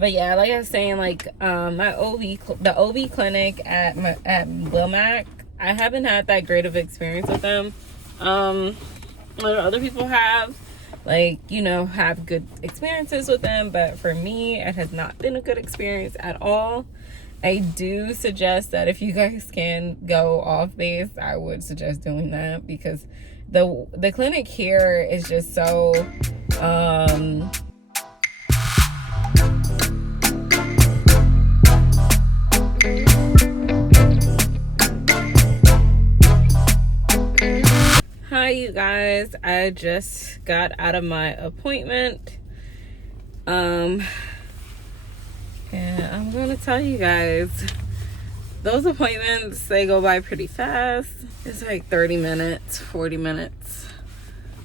But yeah, like I was saying, like the OB clinic at Womack, I haven't had that great of experience with them. Other people have, have good experiences with them, but for me, it has not been a good experience at all. I do suggest that if you guys can go off base, I would suggest doing that, because the clinic here is just so Hi you guys, I just got out of my appointment. And I'm gonna tell you guys, those appointments, they go by pretty fast. It's like 30 minutes, 40 minutes.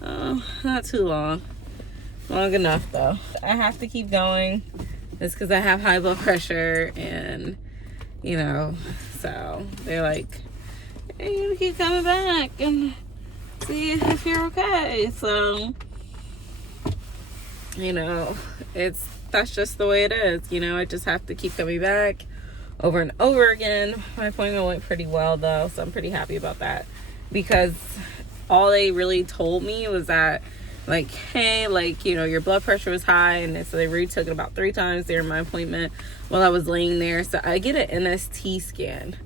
Not too long. Long enough though. I have to keep going. It's because I have high blood pressure, and so they're like, hey, you keep coming back and see if you're okay. So, that's just the way it is. I just have to keep coming back over and over again. My appointment went pretty well though, so I'm pretty happy about that, because all they really told me was that, hey, your blood pressure was high, and so they retook it about 3 times during my appointment while I was laying there. So I get an NST scan.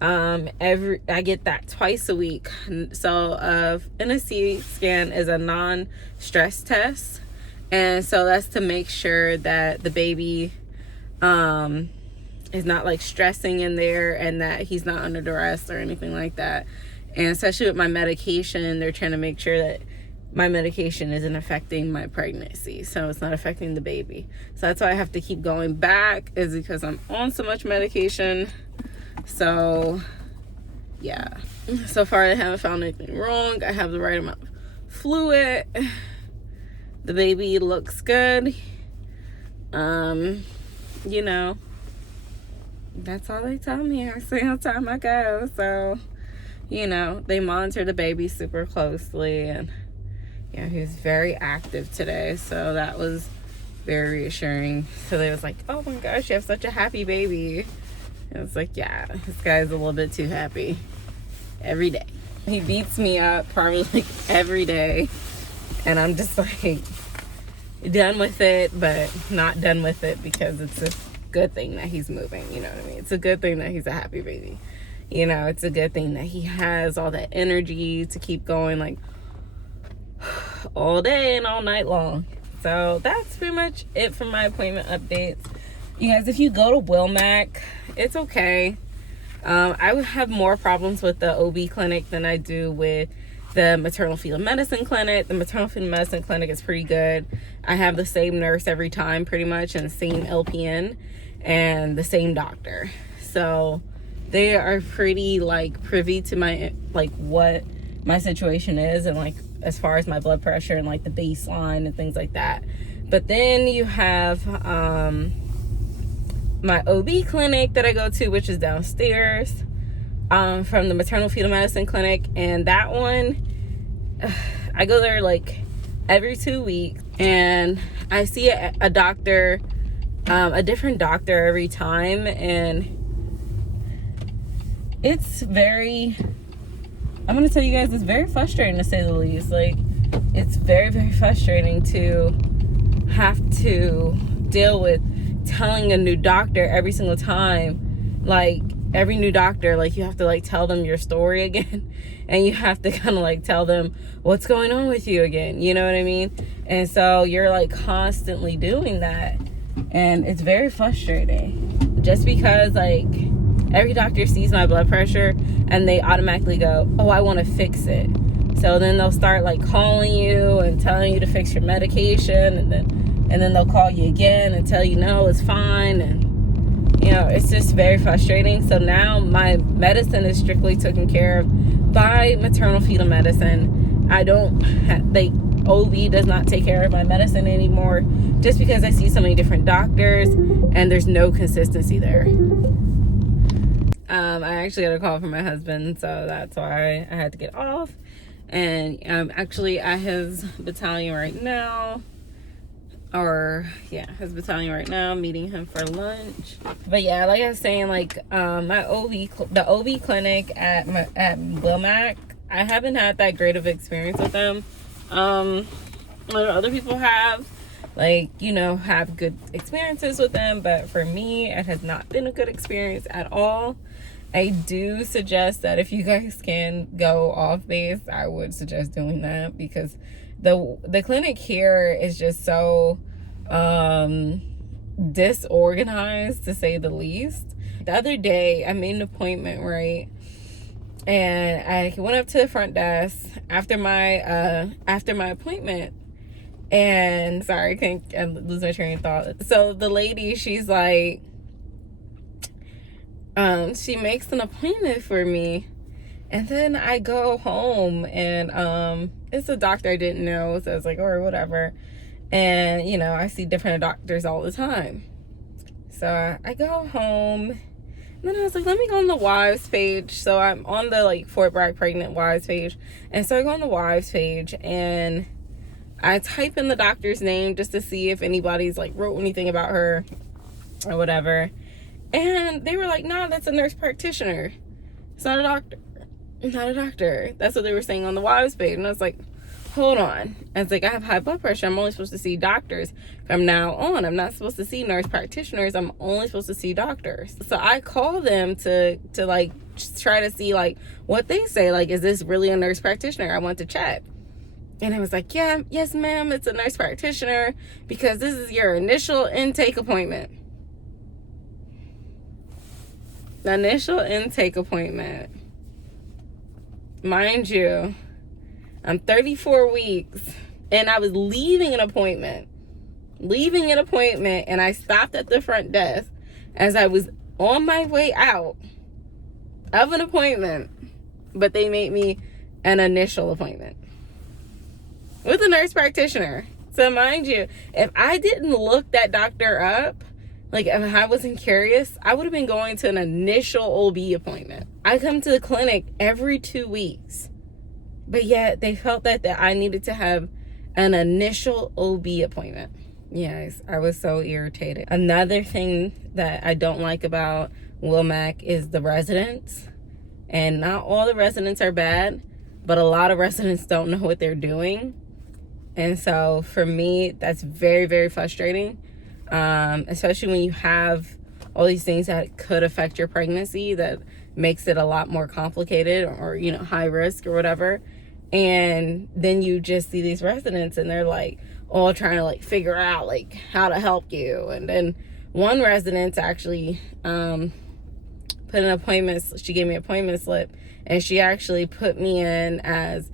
I get that twice a week. So NST scan is a non-stress test, and so that's to make sure that the baby is not stressing in there, and that he's not under duress or anything like that. And especially with my medication, they're trying to make sure that my medication isn't affecting my pregnancy, so it's not affecting the baby. So that's why I have to keep going back, is because I'm on so much medication. So yeah, so far I haven't found anything wrong. I have the right amount of fluid. The baby looks good. That's all they tell me every single time I go. So, they monitor the baby super closely, and he was very active today, so that was very reassuring. So they was like, oh my gosh, you have such a happy baby. And it's like, yeah, this guy's a little bit too happy every day. He beats me up probably every day, and I'm just done with it, but not done with it, because it's a good thing that he's moving. You know what I mean? It's a good thing that he's a happy baby. It's a good thing that he has all that energy to keep going all day and all night long. So that's pretty much it for my appointment updates. You guys, if you go to Womack, it's okay. I would have more problems with the OB clinic than I do with the maternal fetal medicine clinic. The maternal fetal medicine clinic is pretty good. I have the same nurse every time, pretty much, and the same LPN and the same doctor. So they are pretty privy to my what my situation is, and as far as my blood pressure and the baseline and things like that. But then you have my OB clinic that I go to, which is downstairs from the maternal fetal medicine clinic, and that one I go there every 2 weeks, and I see a doctor, a different doctor every time, and it's very, I'm gonna tell you guys, it's very frustrating, to say the least. It's very, very frustrating to have to deal with telling a new doctor every single time. Every new doctor, you have to tell them your story again, and you have to kind of tell them what's going on with you again, you know what I mean? And so you're constantly doing that, and it's very frustrating, just because every doctor sees my blood pressure and they automatically go, oh, I want to fix it. So then they'll start calling you and telling you to fix your medication, and then they'll call you again and tell you no, it's fine. And it's just very frustrating. So now my medicine is strictly taken care of by maternal fetal medicine. OB does not take care of my medicine anymore, just because I see so many different doctors and there's no consistency there. I actually got a call from my husband, so that's why I had to get off. And I'm actually at his battalion right now. or yeah, his battalion right now. I'm meeting him for lunch. But yeah, like I was saying, like my the OB clinic at Womack, I haven't had that great of experience with them. Other people have, like, you know, have good experiences with them, but for me, it has not been a good experience at all. I do suggest that if you guys can go off base, I would suggest doing that, because the clinic here is just so disorganized, to say the least. The other day I made an appointment, right, and I went up to the front desk after my appointment, and sorry, I lose my train of thought. So the lady, she's like, she makes an appointment for me, and then I go home, and it's a doctor I didn't know, so I was like, or whatever. And you know, I see different doctors all the time, so I go home, and then I was like, let me go on the wives page. So I'm on the like Fort Bragg pregnant wives page, and so I go on the wives page and I type in the doctor's name just to see if anybody's like wrote anything about her or whatever. And they were like, no, that's a nurse practitioner. It's not a doctor. Not a doctor. That's what they were saying on the wives page. And I was like, hold on. I was like, I have high blood pressure. I'm only supposed to see doctors from now on. I'm not supposed to see nurse practitioners. I'm only supposed to see doctors. So I call them to like try to see like what they say. Like, is this really a nurse practitioner? I want to check. And it was like, yeah, yes, ma'am, it's a nurse practitioner, because this is your initial intake appointment. The initial intake appointment. Mind you, I'm 34 weeks, and I was leaving an appointment, and I stopped at the front desk as I was on my way out of an appointment, but they made me an initial appointment with a nurse practitioner. So mind you, if I didn't look that doctor up, like if I wasn't curious, I would have been going to an initial OB appointment. I come to the clinic every 2 weeks, but yet they felt that I needed to have an initial OB appointment. Yes, I was so irritated. Another thing that I don't like about Womack is the residents. And not all the residents are bad, but a lot of residents don't know what they're doing. And so for me, that's very, very frustrating. Especially when you have all these things that could affect your pregnancy, that makes it a lot more complicated, or, you know, high risk or whatever. And then you just see these residents and they're like all trying to like figure out like how to help you. And then one resident actually put an appointment, she gave me an appointment slip, and she actually put me in as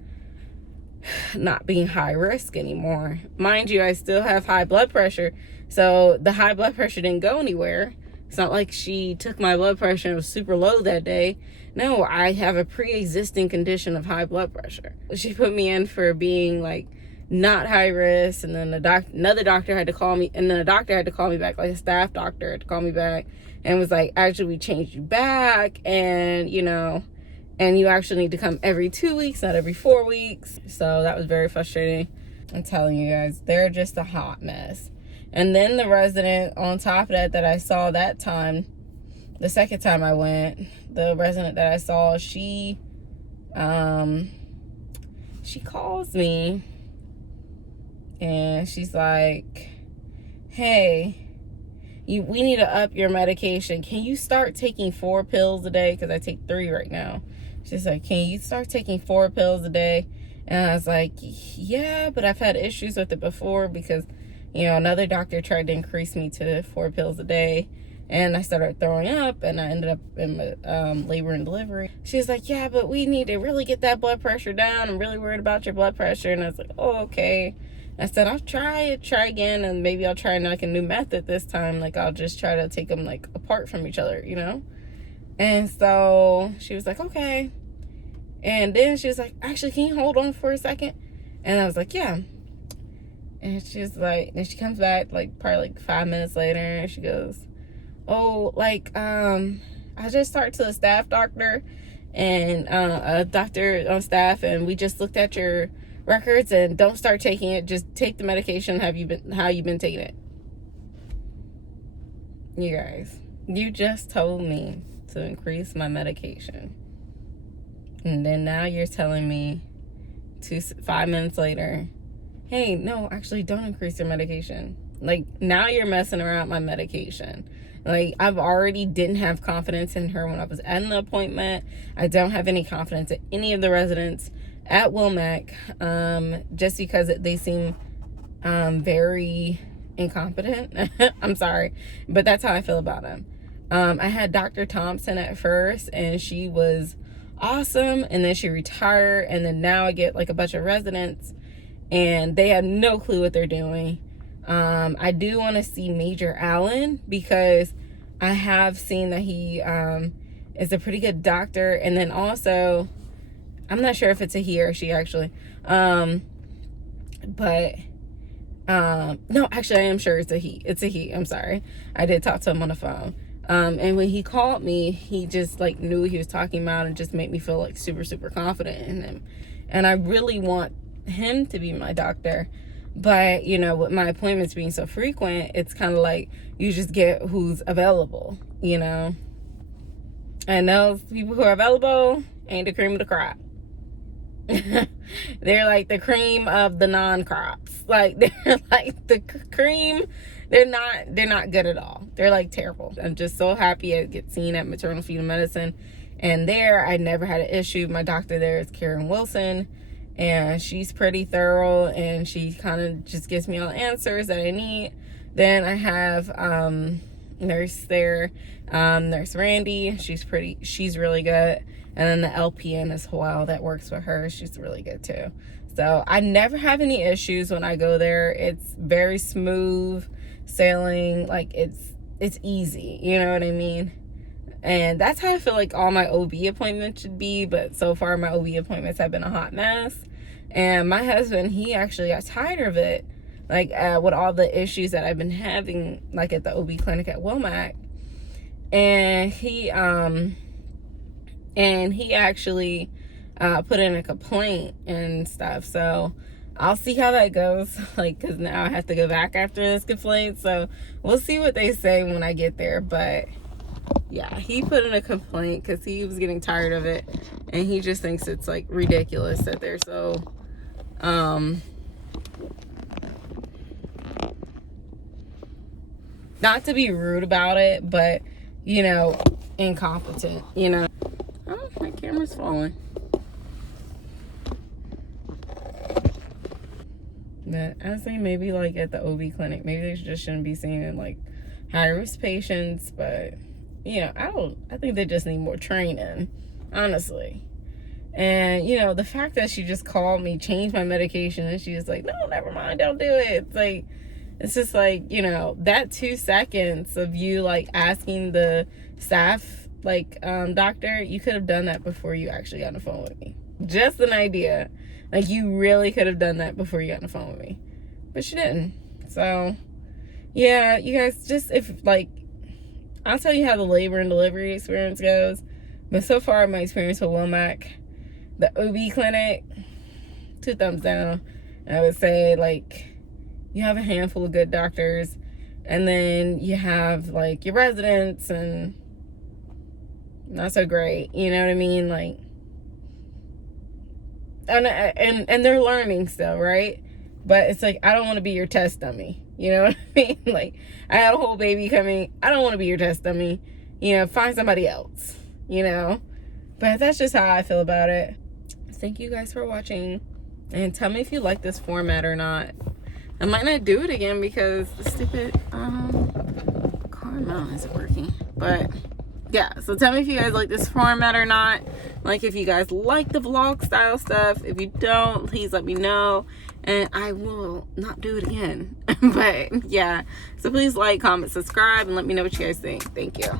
not being high risk anymore. Mind you, I still have high blood pressure, so the high blood pressure didn't go anywhere. It's not like she took my blood pressure and it was super low that day. No, I have a pre-existing condition of high blood pressure. She put me in for being like not high risk, and then another doctor had to call me, and then a doctor had to call me back, like a staff doctor had to call me back and was like, actually, we changed you back, and you know, and you actually need to come every 2 weeks, not every 4 weeks. So that was very frustrating. I'm telling you guys, they're just a hot mess. And then the resident on top of that I saw that time, the second time I went, the resident that I saw, she calls me and she's like, hey, we need to up your medication. Can you start taking 4 pills a day? Because I take 3 right now. She's like, can you start taking 4 pills a day? And I was like, yeah, but I've had issues with it before, because, you know, another doctor tried to increase me to 4 pills a day, and I started throwing up, and I ended up in labor and delivery. She was like, yeah, but we need to really get that blood pressure down. I'm really worried about your blood pressure. And I was like, oh, okay. I said, I'll try again, and maybe I'll try like a new method this time. Like, I'll just try to take them like apart from each other, you know? And so she was like, okay. And then she was like, actually, can you hold on for a second? And I was like, yeah. And she's like, and she comes back like probably like 5 minutes later, and she goes, oh, like, I just talked to a staff doctor and a doctor on staff, and we just looked at your records and don't start taking it. Just take the medication. How you been taking it? You guys, you just told me to increase my medication, and then now you're telling me 5 minutes later, hey, no, actually don't increase your medication. Like, now you're messing around my medication. Like, I've already didn't have confidence in her when I was at the appointment. I don't have any confidence in any of the residents at Womack, just because they seem very incompetent. I'm sorry, but that's how I feel about them. I had Dr. Thompson at first, and she was awesome, and then she retired, and then now I get like a bunch of residents, and they have no clue what they're doing. I do want to see Major Allen, because I have seen that he is a pretty good doctor. And then also, I'm not sure if it's a he or she actually, no, actually I am sure it's a he. I'm sorry, I did talk to him on the phone, and when he called me, he just like knew what he was talking about and just made me feel like super, super confident in him. And I really want him to be my doctor. But, you know, with my appointments being so frequent, it's kind of like you just get who's available, you know. And those people who are available ain't the cream of the crop. They're like the cream of the non-crops. Like, they're like the cream. They're not good at all. They're like terrible. I'm just so happy I get seen at maternal fetal medicine. And there, I never had an issue. My doctor there is Karen Wilson. And she's pretty thorough, and she kind of just gives me all the answers that I need. Then I have nurse there, Nurse Randy. She's really good. And then the LPN as well that works with her, she's really good too. So I never have any issues when I go there. It's very smooth sailing. Like, it's easy, you know what I mean? And that's how I feel like all my OB appointments should be. But so far, my OB appointments have been a hot mess. And my husband, he actually got tired of it. Like, with all the issues that I've been having, like at the OB clinic at Womack. And he actually put in a complaint and stuff. So I'll see how that goes. Like, because now I have to go back after this complaint. So we'll see what they say when I get there. But yeah, he put in a complaint because he was getting tired of it, and he just thinks it's like ridiculous that they're so not to be rude about it, but you know, incompetent, you know. Oh, my camera's falling. But I was saying, maybe like at the OB clinic, maybe they just shouldn't be seeing like high risk patients. But you know, I think they just need more training, honestly. And, you know, the fact that she just called me, changed my medication, and she was like, no, never mind, don't do it. It's like, it's just like, you know, that 2 seconds of you, like, asking the staff, like, doctor, you could have done that before you actually got on the phone with me. Just an idea. Like, you really could have done that before you got on the phone with me. But she didn't. So, yeah, you guys, just if, like, I'll tell you how the labor and delivery experience goes. But so far, my experience with Womack, the OB clinic, 2 thumbs down. I would say, like, you have a handful of good doctors, and then you have, like, your residents, and not so great. You know what I mean? Like, and they're learning still, right? But it's like, I don't want to be your test dummy. You know what I mean? Like, I had a whole baby coming. I don't want to be your test dummy. You know, find somebody else, you know? But that's just how I feel about it. Thank you guys for watching. And tell me if you like this format or not. I might not do it again because the stupid car mount isn't working. But yeah, so tell me if you guys like this format or not. Like, if you guys like the vlog style stuff. If you don't, please let me know, and I will not do it again. But yeah, so please like, comment, subscribe, and let me know what you guys think. Thank you.